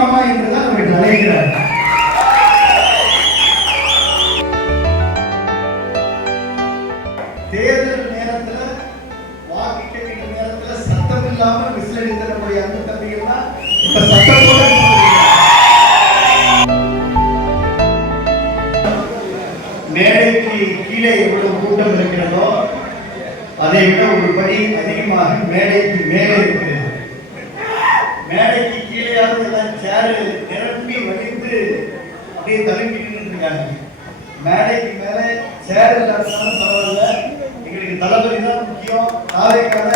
மாமா என்றுதான் அவர்கள் அழைக்கிறார். தேர்தல் நேரத்துல வாக்கு கேட்கிற நேரத்துல சத்தம் இல்லாம விசிலடித்த நம்முடைய அன்பு தம்பிகள் தான் இப்ப சத்தத்தோட மேடைக்கு கீழே எவ்வளவு கூட்டம் இருக்கிறதோ அதை விட ஒரு படி அதிகமாக மேடைக்கு மேலே இருக்கிறது. மேடைக்கு கீழேயாவது எல்லாம் சேரு நிரம்பி வலிந்து அப்படியே தழுவிட்டு இருக்காங்க. மேடைக்கு மேல சேர் இல்லாதனாலும் பரவாயில்ல, எங்களுக்கு தளபதி தான் முக்கியம். நாளைக்கான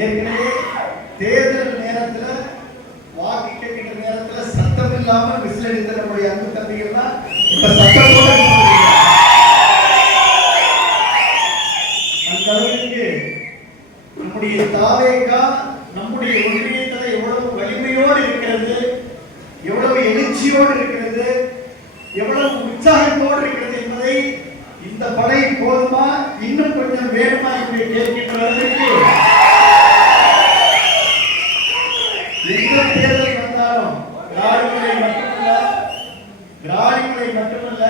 ஏற்கனவே தேர்தல் நேரத்துல வாக்கு கேட்கிற நேரத்துல சத்தம் இல்லாம விசிலடித்த நம்முடைய அன்பு தம்பிகள் தான் இப்ப சத்தத்தோட அந்த அளவுக்கு நம்முடைய தாவேகா நம்முடைய ஒன்றியத்தில் எவ்வளவு வலிமையோடு இருக்கிறது, எவ்வளவு எழுச்சியோடு இருக்கிறது, எவ்வளவு உற்சாகத்தோடு இருக்கிறது என்பதை இந்த படை போதுமா இன்னும் கொஞ்சம் வேணுமா என்று கேட்கின்ற அளவுக்கு எந்த தேர்தல் வந்தாலும் கிராமங்களை மட்டுமல்ல,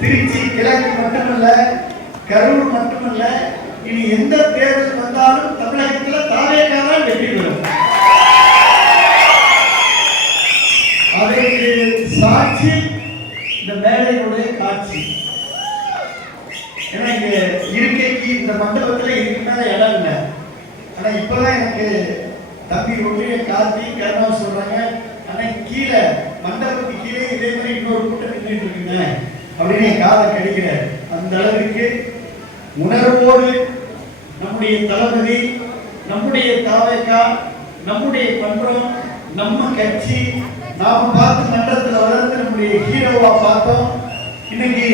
திருச்சி கிழக்கு மட்டுமல்ல, கரூர் மட்டுமல்ல, இனி எந்த தேர்தல் வந்தாலும் தமிழகத்தில் தாவேகா தான் வெற்றி பெறும். அதற்கு சாட்சி இந்த மேடையுடைய காட்சி. ஏன்னா இங்க இருக்கைக்கு இந்த மண்டபத்தில் இதுக்கு மேல இடம் இல்லை. ஆனா இப்பதான் எனக்கு தம்பி ஒன்றிய கார்த்தி கருணா சொல்றாங்க, ஆனா கீழே மண்டபத்துக்கு கீழே இதே மாதிரி இன்னொரு கூட்டம் நின்றுட்டு இருக்குங்க அப்படின்னு என் காதை கடிக்கிற அந்த அளவுக்கு உணர்வோடு நம்முடைய தளபதி, நம்முடைய தாவேகா, நம்முடைய பண்புறம், நம்ம கட்சி, நாம பார்த்து மன்றத்தில் வளர்ந்து நம்முடைய ஹீரோவா பார்த்தோம். இன்னைக்கு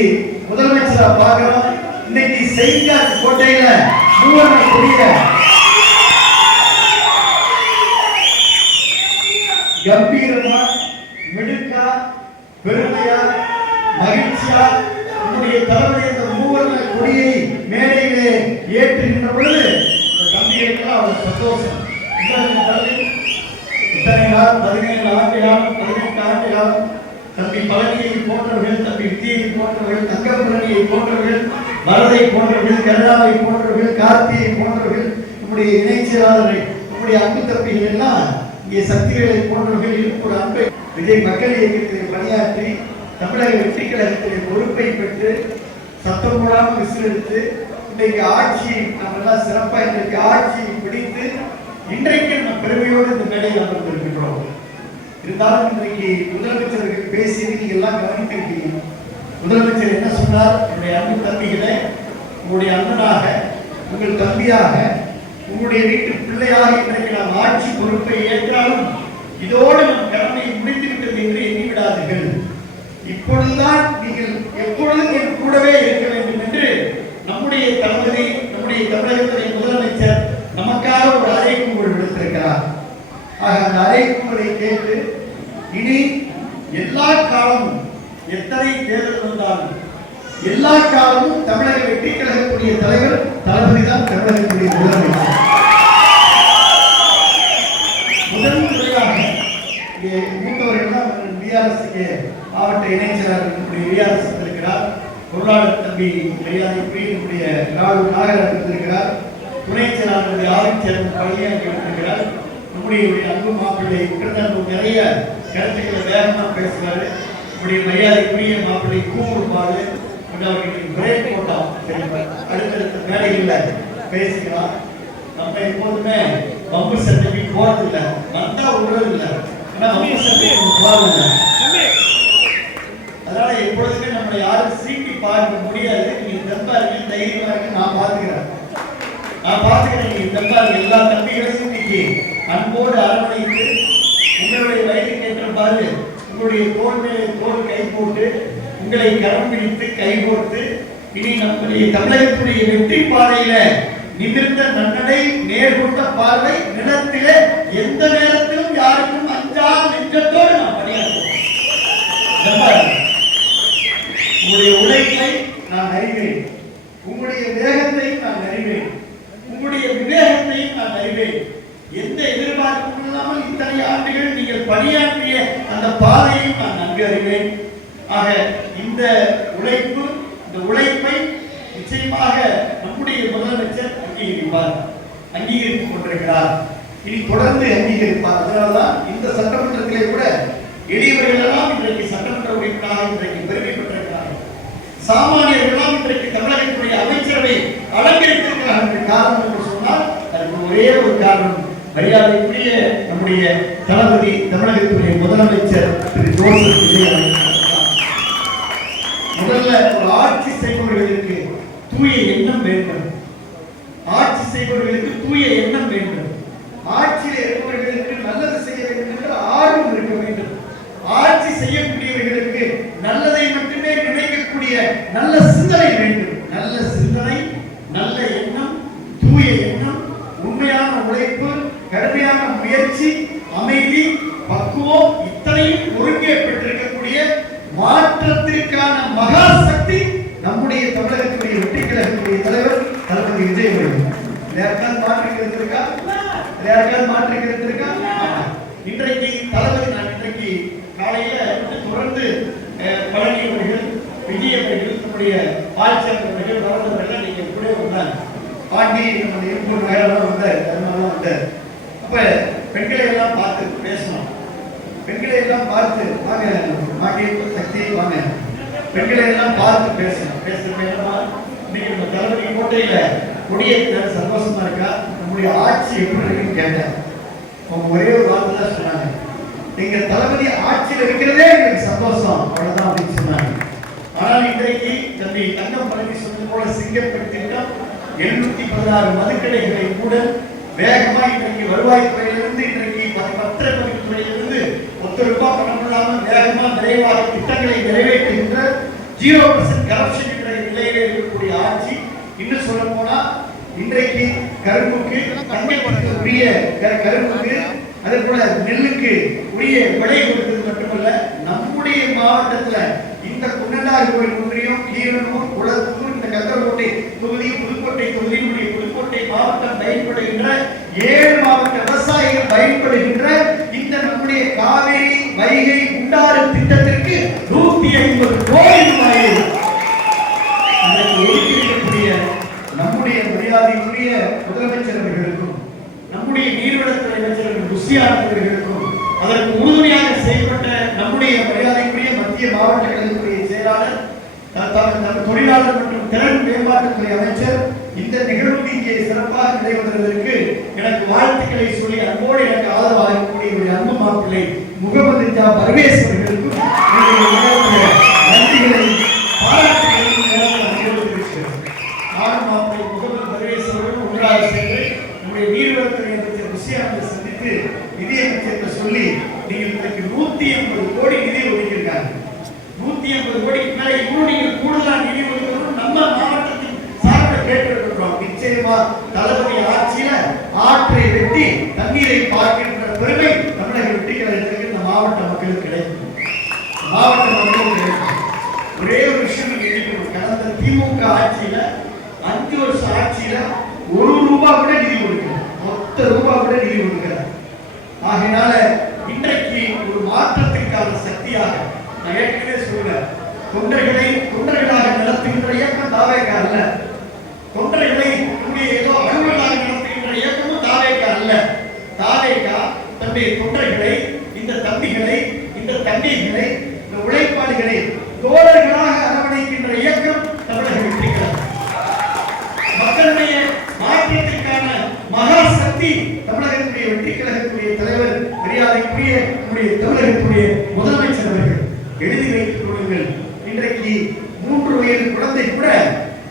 முதலமைச்சரா பார்க்கிறோம். இன்னைக்கு செய்தியாளர் கோட்டையில மூவர்ண கொடிய கம்பீரமா, மிடுக்கா, பெருமையா, மகிழ்ச்சியா நம்முடைய தளபதி அந்த மூவர்ண கொடியை மேடையிலே ஏற்றுகின்ற பொழுது தம்பிகளுக்கெல்லாம் அவர் சந்தோஷம். இத்தனை நாள் 17 ஆண்டு காலம் 18 ஆண்டு காலம் தம்பி பழனியை போன்றவர்கள், தம்பி வித்தியை போன்றவர்கள், தங்கப்பழனியை போன்றவர்கள், வரதை போன்றவர்கள், கருணாவை போன்றவர்கள், கார்த்தியை போன்றவர்கள், நம்முடைய இணைச் செயலாளரை, நம்முடைய அன்பு தம்பிகள் எல்லாம் இங்கே சக்திகளை போன்றவர்கள் ஒரு அன்பை விஜய் மக்கள் இயக்கத்தில் பணியாற்றி தமிழக வெற்றி கழகத்திலே பொறுப்பை பெற்று சத்தம் போடாமல் விசிலெடுத்து இன்றைக்கு ஆட்சியை நம்ம எல்லாம் சிறப்பாக இன்றைக்கு ஆட்சியை பிடித்து இன்றைக்கு நம்ம பெருமையோடு இந்த மேடையில் அமர்ந்திருக்கின்றோம். இருந்தாலும் இன்றைக்கு முதலமைச்சர்கள் பேசியது நீங்க எல்லாம் கவனித்திருக்கீங்க. முதலமைச்சர் என்ன சொன்னார்? என்னுடைய அன்பு தம்பிகளே, உங்களுடைய அண்ணனாக, உங்கள் தம்பியாக, உங்களுடைய வீட்டு பிள்ளையாக இன்றைக்கு நாம் ஆட்சி பொறுப்பை ஏற்றாலும் இதோடு நம் கடமையை முடித்துவிட்டது என்று எண்ணிவிடாதீர்கள். இப்பொழுதுதான் நீங்கள் எப்பொழுதும் என் கூடவே இருக்க வேண்டும் என்று நம்முடைய தளபதி, நம்முடைய தமிழகத்துடைய முதலமைச்சர் நமக்காக ஒரு அறைகூவல் விடுத்திருக்கிறார். ஆக அந்த அறைகூவலை கேட்டு இனி எல்லா காலமும் எத்தனை தேர்தல் வந்தாலும் எல்லா காலமும் தமிழக வெற்றி கழகக்கூடிய தலைவர் தளபதி தான் தமிழகத்துடைய முதலமைச்சர். முதல் முறையாக மூத்தவர்கள் தான் விஆர்எஸ்க்கு மாவட்ட இணைச்சராக விஆர்எஸ் இருக்கிறார். பொருளாளர் தம்பி நம்முடைய நாகராஜ் இருக்கிறார். துணை செயலாளர் ஆதிச்சேரன் பழனியாக இருக்கிறார். நம்முடைய அன்பு மாப்பிள்ளை கிருஷ்ணன் நிறைய கருத்துக்களை வேகமாக பேசுகிறாரு. நம்முடைய மரியாதைக்குரிய மாப்பிள்ளை கூப்பிடுப்பாரு. அவர்களுக்கு பிரேக் போட்டோம். அடுத்தடுத்த மேடைகளில் பேசிக்கலாம். நம்ம எப்போதுமே பம்பு சட்டைக்கு போறதில்லை, வந்தா விடுறதில்லை. ஆனால் பம்பு சட்டைக்கு போறதில்லை. அதனால எப்பொழுதுமே நம்மளை யாரும் சீட்டி பார்க்க முடியாது. நீங்க தெம்பாருங்க, தைரியமா இருக்கு, நான் பார்த்துக்கிறேன். நீங்க தெம்பாருங்க. எல்லா தம்பிகளையும் இன்னைக்கு அன்போடு அரவணைத்து உங்களுடைய வயதுக்கு ஏற்ற பாரு உங்களுடைய தோல் மேலே தோல் கை போட்டு உங்களை கரம் பிடித்து கை கோர்த்து இனி நம்முடைய தமிழகத்துடைய வெற்றி பாதையில நிமிர்ந்த நன்னடை, நேர்கொண்ட பார்வை, நிலத்திலே எந்த நேரத்திலும் யாருக்கும் அஞ்சா நெஞ்சத்தோடு நாம் பணியாற்றுவோம். உங்களுடைய உழைப்பை நான் அறிகிறேன். உங்களுடைய வேகத்தையும் நான் அறிவேன், உங்களுடைய விவேகத்தையும் நான் அறிவேன். எந்த எதிர்பார்ப்பும் இல்லாமல் இத்தனை ஆண்டுகள் நீங்கள் பணியாற்றிய அந்த பாதையையும் நான் நன்கு அறிவேன். ஆக இந்த உழைப்பை நிச்சயமாக நம்முடைய முதலமைச்சர் அங்கீகரித்துக் கொண்டிருக்கிறார். இனி தொடர்ந்து அங்கீகரிப்பார். அதனால்தான் இந்த சட்டமன்றத்திலே கூட எளியவர்கள் எல்லாம் இன்றைக்கு சட்டமன்ற உறுப்பினராக இன்றைக்கு பெருமை பெற்றிருக்கிறார்கள். சாமானியர்களெல்லாம் இன்றைக்கு தமிழகத்துடைய அமைச்சரவை அலங்கரித்திருக்கிறார்கள் என்ற காரணம் என்று சொன்னால் அதற்கு ஒரே ஒரு காரணம், மரியாதைக்குரிய நம்முடைய தளபதி தமிழகத்துடைய முதலமைச்சர் திரு ஜோசப் விஜய். முதல்ல ஒரு ஆட்சி செய்பவர்களுக்கு தூய எண்ணம் வேண்டும். ஆட்சி செய்பவர்களுக்கு தூய எண்ணம் வேண்டும். ஆட்சியில் இருப்பவர்களுக்கு நல்லது செய்ய வேண்டும் என்ற ஆர்வம் இருக்க வேண்டும். ஆட்சி செய்யக்கூடியவர்களுக்கு நல்லதை மட்டுமே நினைக்கக்கூடிய நல்ல சிந்தனை வேண்டும். நல்ல சிந்தனை, நல்ல எண்ணம், தூய எண்ணம், உண்மையான உழைப்பு, கடுமையான முயற்சி, அமைதி, பக்குவம், இத்தனையும் ஒருங்கே பெற்றிருக்கக்கூடிய மாற்றத்திற்கான மகா சக்தி நம்முடைய தமிழகத்துடைய வெற்றி கழகத்துடைய தலைவர் தளபதி விஜய் அவர்கள். இன்றைக்கு தளபதி நான் இன்றைக்கு காலையில தொடர்ந்து பழனி அவர்கள், விஜய் அவர்கள், நம்முடைய பாய்ச்சல் வரவர்கள் நீங்க கூட வந்தாங்க. பாண்டி நம்ம இருப்பூர் நகரெல்லாம் வந்தார். அப்ப பெண்களை எல்லாம் பார்த்து பேசணும். பெண்களை எல்லாம் பார்த்து வாங்க சக்தி வாங்க, பெண்களை எல்லாம் பார்த்து பேசணும். இன்னைக்கு நம்ம தளபதி கோட்டையில கொடியேற்ற சந்தோஷமா இருக்கா? நம்முடைய ஆட்சி எப்படி இருக்குன்னு கேட்டேன். அவங்க ஒரே ஒரு வார்த்தை தான் சொன்னாங்க, எங்க தளபதி ஆட்சியில் இருக்கிறதே எனக்கு சந்தோஷம், அவ்வளவுதான் அப்படின்னு சொன்னாங்க. ஆனால் இன்றைக்கு தம்பி தங்கம் பழனி சொன்னது போல சிங்கப்பெண் திட்டம் 716 மதுக்கடைகளை கூட வேகமா இன்றைக்கு வருவாய்த்துறையிலிருந்து இன்றைக்கு பத்திரப்பதிவுத்துறையிலிருந்து ₹1 பணம் இல்லாமல் வேகமா நிறைவாக திட்டங்களை நிறைவேற்றுகின்ற 0% கரப்ஷன் என்ற நிலையிலே இருக்கக்கூடிய ஆட்சி. இன்னும் சொல்ல போனா இன்றைக்கு கரும்புக்கு தங்கத்திற்கு உரிய கரும்புக்கு அதே போல நெல்லுக்கு உரிய விலை கொடுத்தது மட்டுமல்ல, நம்முடைய மாவட்டத்துல இந்த குன்னனார் கோயில் ஒன்றியம், கீரனூர், குளத்தூர், இந்த கந்தர்கோட்டை தொகுதி, புதுக்கோட்டை தொகுதியினுடைய புதுக்கோட்டை மாவட்டம் பயன்படுகின்ற 7 மாவட்ட விவசாயிகள் பயன்படுகின்ற இந்த நம்முடைய காவேரி வைகை குண்டாறு திட்டத்திற்கு 150 கோடி ரூபாயை ஒதுக்கியிருக்கக்கூடிய நம்முடைய மரியாதைக்குரிய முதலமைச்சர் அவர்களுக்கும் நம்முடைய நீர்வளத்துறை அமைச்சர் ருசியானவர்களுக்கும் அதற்கு உறுதுணையாக செயல்பட்ட நம்முடைய மரியாதைக்குரிய மத்திய மாவட்ட கழகத்துடைய செயலாளர், தொழிலாளர் மற்றும் திறன் மேம்பாட்டுத்துறை அமைச்சர், இந்த நிகழ்வு இங்கே சிறப்பாக நடைபெறுவதற்கு எனக்கு வாழ்த்துக்களை சொல்லி அன்போடு எனக்கு ஆதரவாக இருக்கக்கூடிய அன்பு மாப்பிள்ளை முகமது ஜா பர்வேஸ் அவர்களுக்கும் நன்றிகளை பாராட்டுகளையும் நாடு மாப்பிள்ளை முகமது பர்வேஸ் அவர்கள் ஒன்றாக சென்று நம்முடைய நீர்வளத்துறை அமைச்சர் ருசியானதை சந்தித்து நிதியமைச்சர் சொல்லி நீங்கள் இன்றைக்கு 150 கோடி நிதி ஒதுக்கியிருக்காங்க. 150 கோடிக்கு மேல இன்னும் நீங்கள் கூடுதலாக நிதி ஒதுக்கணும் நம்ம மாவட்டத்தின் சார்பில் கேட்டிருக்கிறோம். நிச்சயமா தளபதி ஆட்சியில ஆற்றை வெட்டி தண்ணீரை பார்க்கின்ற பெருமை தமிழக வெற்றி கழகத்திற்கு இந்த மாவட்ட மக்களுக்கு கிடைக்கும். மாவட்ட மக்களுக்கு கிடைக்கும். ஒரே ஒரு விஷயம் கேட்கணும், கடந்த திமுக ஆட்சியில 5 வருஷ ஆட்சியில ₹1 கூட நிதி கொடுக்கல, மொத்த ரூபாய் கூட நிதி கொடுக்கல. ஆகையினால இன்றைக்கு ஒரு மாற்றத்திற்கான சக்தியாக நான் ஏற்கனவே சொல்றேன், தொண்டர்களாக நடத்துகின்ற இயக்கம் தாவேகா அல்ல, தொண்டர்களை ஏதோ அலுவலாக நடத்துகின்ற இயக்கமும் தாவேகா அல்ல. தாவேகா தன்னுடைய தொண்டர்களை, இந்த தம்பிகளை, இந்த தம்பிகளை, இந்த உழைப்பாளிகளை தோழர்களாக அரவணைக்கின்ற இயக்கம் தமிழக வெற்றி கழகம். மக்களுடைய மாற்றத்திற்கான மகா சக்தி தமிழகத்துடைய வெற்றி கழகத்துடைய தலைவர் மரியாதைக்குரிய நம்முடைய தமிழகத்துடைய முதலமைச்சர் அவர்கள். எழுதி வைத்துக் கொள்ளுங்கள், இன்றைக்கு 3 வயது குழந்தை கூட,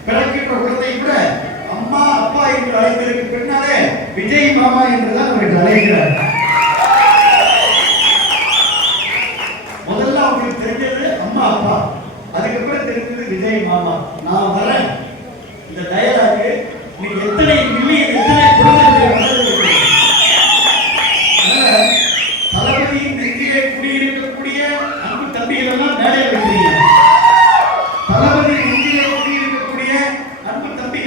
பிறக்கின்ற குழந்தை கூட அம்மா அப்பா என்று அழைப்பதற்கு பின்னாலே விஜய் மாமா என்றுதான் அவர்கள் அழைக்கிறார். முதல்ல அவங்களுக்கு தெரிஞ்சது அம்மா அப்பா, அதுக்கப்புறம் தெரிஞ்சது விஜய் மாமா. நான் வரேன் இந்த டயலாக் இன்னைக்கு எத்தனை மில்லியன் எத்தனை குடும்பங்கள் தளபதியின் நெஞ்சிலே குடியிருக்கக்கூடிய அன்பு தம்பிகள் எல்லாம் மேலே வைக்கிறீங்க. தளபதி நெஞ்சிலே குடியிருக்கக்கூடிய அன்பு தம்பி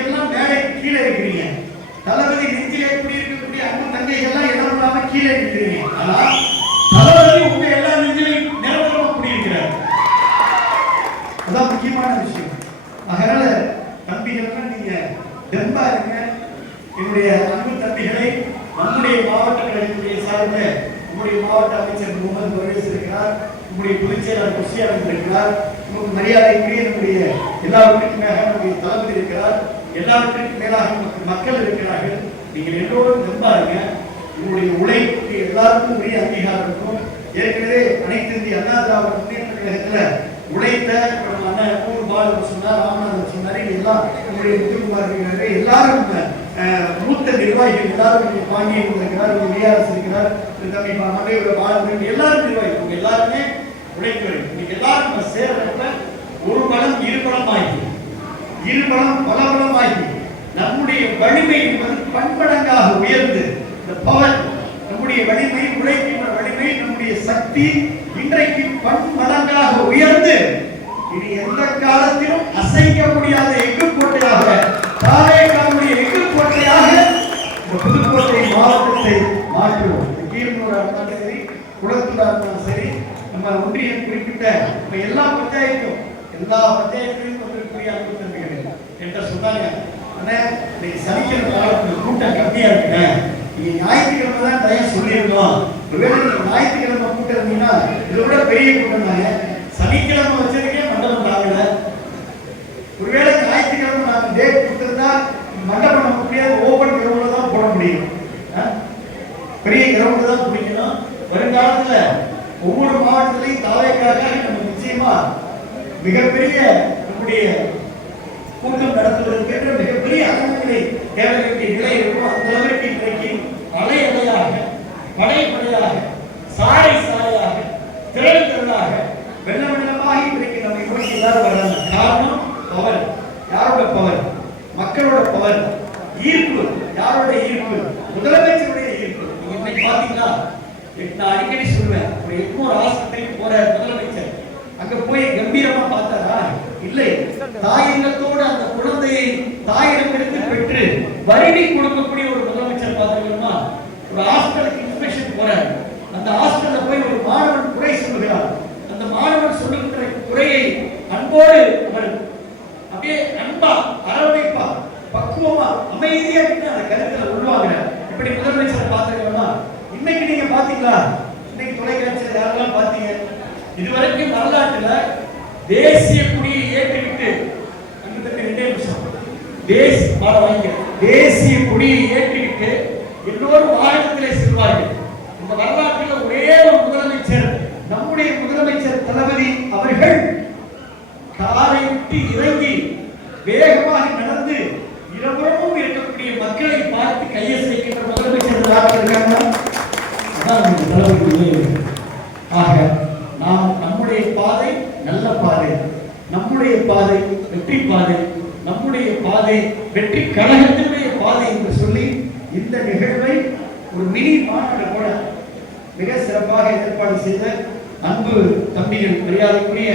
நம்முடைய மாவட்ட கழகத்துடைய சார்பில் நம்முடைய மாவட்ட அமைச்சர் முகமது பர்வேஸ் இருக்கிறார், நம்முடைய பொதுச் செயலாளர் குஷியானந்த் இருக்கிறார், நமக்கு மரியாதைக்குரிய நம்முடைய எல்லாவற்றுக்கும் மேலாக நம்முடைய தளபதி இருக்கிறார், எல்லாவற்றிற்கும் மேலாக மக்கள் இருக்கிறார்கள். நீங்கள் எல்லோரும் நம்பாருங்க. உங்களுடைய உழைப்புக்கு எல்லாருக்கும் உரிய அங்கீகாரம் இருக்கும். ஏற்கனவே அனைத்து இந்திய அண்ணா திராவிட முன்னேற்ற கழகத்தில் உழைத்த அண்ணன் பாலு சொன்னார், ராமநாதன் சொன்னார், எல்லாம் நம்முடைய முத்துக்குமார் இருக்கிறார்கள். எல்லாரும் மூத்த நிர்வாகிகள் எல்லாரும் பாண்டியன் இருக்கிறார், விஆர்எஸ் இருக்கிறார், தம்பி மண்டையோட பாலு, எல்லாரும் நிர்வாகிகள் எல்லாருமே உழைக்கிறோம். இன்னைக்கு எல்லாரும் சேர்றப்ப ஒரு பலம் இருபலம் ஆகி, இருபலம் பலபலம் ஆகி, நம்முடைய வலிமை என்பது பன்மடங்காக உயர்ந்து, இந்த பவர் நம்முடைய வலிமை, உழைக்கின்ற வலிமை, நம்முடைய சக்தி இன்றைக்கு பன்மடங்காக உயர்ந்து இனி எந்த காலத்திலும் அசைக்க முடியாத எஃகு கோட்டையாக, தாவேகாவுடைய எஃகு கோட்டையாக இந்த புதுக்கோட்டை மாவட்டத்தை மாற்றுவோம். கீழ்நூறா இருந்தாலும் சரி, குளத்தூரா இருந்தாலும் சரி, நம்ம ஒன்றியம் குறிப்பிட்ட எல்லா பஞ்சாயத்தும், எல்லா பஞ்சாயத்திலும் வந்திருக்கிற அன்பு தம்பிகள் என்ற சொன்னாங்க, அண்ணா இன்னைக்கு சனிக்கிழமை காலத்தில் கூட்டம் கம்மியா இருக்குங்க, நீங்க ஞாயிற்றுக்கிழமை தான் தயார் சொல்லியிருந்தோம், ஒருவேளை நீங்க ஞாயிற்றுக்கிழமை கூட்டம் இருந்தீங்கன்னா இதை விட பெரிய கூட்டம் தாங்க, சனிக்கிழமை வச்சதுக்கே மண்டபம் ஆகல, ஒருவேளை ஞாயிற்றுக்கிழமை நாங்க டேட் கொடுத்திருந்தா மண்டபம் நம்ம முடியாது, ஓபன் கிரவுண்ட்ல தான் போட முடியும், பெரிய கிரவுண்ட் தான் பிடிக்கணும். வருங்காலத்துல ஒவ்வொரு மாவட்டத்திலையும் தாவேக்காக நம்ம நிச்சயமா மிகப்பெரிய நம்முடைய கூட்டம் நடத்துவதற்கு மிகப்பெரிய அரங்குகளை தேவை வேண்டிய நிலை இருக்கும். அந்த அளவிற்கு இன்றைக்கு அலை அலையாக, படை படையாக, சாலை சாலையாக, திரள் திரளாக, வெள்ள வெள்ளமாக இன்றைக்கு நம்மை நோக்கி எல்லாரும் வர்றாங்க. காரணம் பவர். யாரோட பவர்? மக்களோட பவர். ஈர்ப்பு. யாரோட ஈர்ப்பு? முதலமைச்சருடைய ஈர்ப்பு. நீங்க இன்னைக்கு பாத்தீங்களா, நான் அடிக்கடி சொல்வேன், ஒரு எக்மோர் ஆஸ்பத்திரிக்கு போற முதலமைச்சர் அங்க போய் கம்பீரமா பார்த்தாரா? இல்லை. தாயங்கத்தோடு அந்த குழந்தையை தாயிடமிருந்து பெற்று வருடி கொடுக்கக்கூடிய ஒரு முதலமைச்சர் பார்த்தீங்கன்னா, ஒரு ஹாஸ்பிட்டலுக்கு இன்ஸ்பெக்ஷன் போறாரு, அந்த ஹாஸ்பிட்டல்ல போய் ஒரு மாணவன் குறை சொல்லுகிறார், அந்த மாணவன் சொல்லுகின்ற குறையை அன்போடு அவர் அப்படியே அன்பா அரவணைப்பா பக்குவமா அமைதியா அந்த கருத்துல உள்வாங்குறார். இப்படி முதலமைச்சர் பார்த்துக்கணும்னா இன்னைக்கு நீங்க பாத்தீங்களா, இன்னைக்கு தொலைக்காட்சியில் யாரெல்லாம் பாத்தீங்க, இதுவரைக்கும் வரலாற்றுல தேசிய கொடியை ஏற்றிவிட்டு தேசிய கொடியை ஏற்றிவிட்டு எல்லோரும் வாகனத்திலே செல்வார்கள். இந்த வரலாற்றில் ஒரே ஒரு முதலமைச்சர், நம்முடைய முதலமைச்சர் தளபதி அவர்கள் காரை விட்டு இறங்கி வேகமாக நடந்து இருபுறமும் இருக்கக்கூடிய மக்களை பார்த்து கையசைக்கின்ற முதலமைச்சர் இருக்காங்க. ஆக நாம் நம்முடைய பாதை நல்ல பாதை, நம்முடைய பாதை வெற்றி பாதை, நம்முடைய பாதை வெற்றி கழகத்தினுடைய பாதை என்று சொல்லி இந்த நிகழ்வை ஒரு மினி மாநாடு கூட மிக சிறப்பாக ஏற்பாடு செய்த அன்பு தம்பிகள், மரியாதைக்குரிய